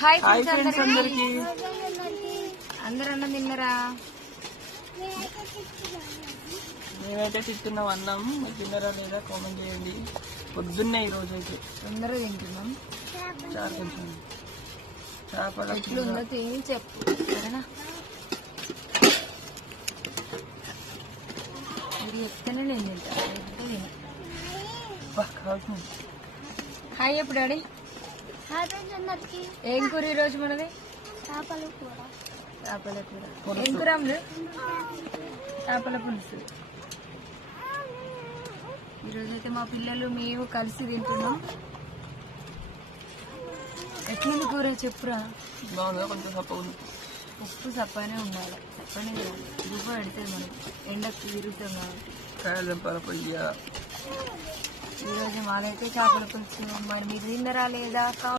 Hi friends అందరికి. అందరు అన్నం తిన్నరా మేమైతే తింటున్నాం అన్నం. మీరు తిన్నారా లేదా కామెంట్ చేయండి. పొద్దున్నే ఈ రోజు అయితే తొందరగా తింటున్నాం. చారు కొంచెం. చేపల ఎట్లుందో తిని చెప్పు. సరేనా? మీరు చెప్తేనే నేను తింటా. లేకపోతే తిన హాయ్ ఎప్పుడు డాడీ? ఏం కూర ఈ రోజు మనది? చేపల కూర. చేపల కూర. పులుసు. ఏం కూర? చేపల పులుసు. ఈరోజు అయితే మా పిల్లలు మేము కలిసి తింటున్నాం. ఎట్లుంది కూర చెప్పురా? బాగుందా? కొంచెం సప్ప ఉంది. ఉప్పు సప్పనే ఉండాలి. సప్పనే ఉప్పు పెడితే మనకి ఎండకు తిరుగుతాం కాబట్టి. కాయలు ఈరోజు మాకైతే చేపల పులుసు. మరి మీరు తిన్నరా లేదా?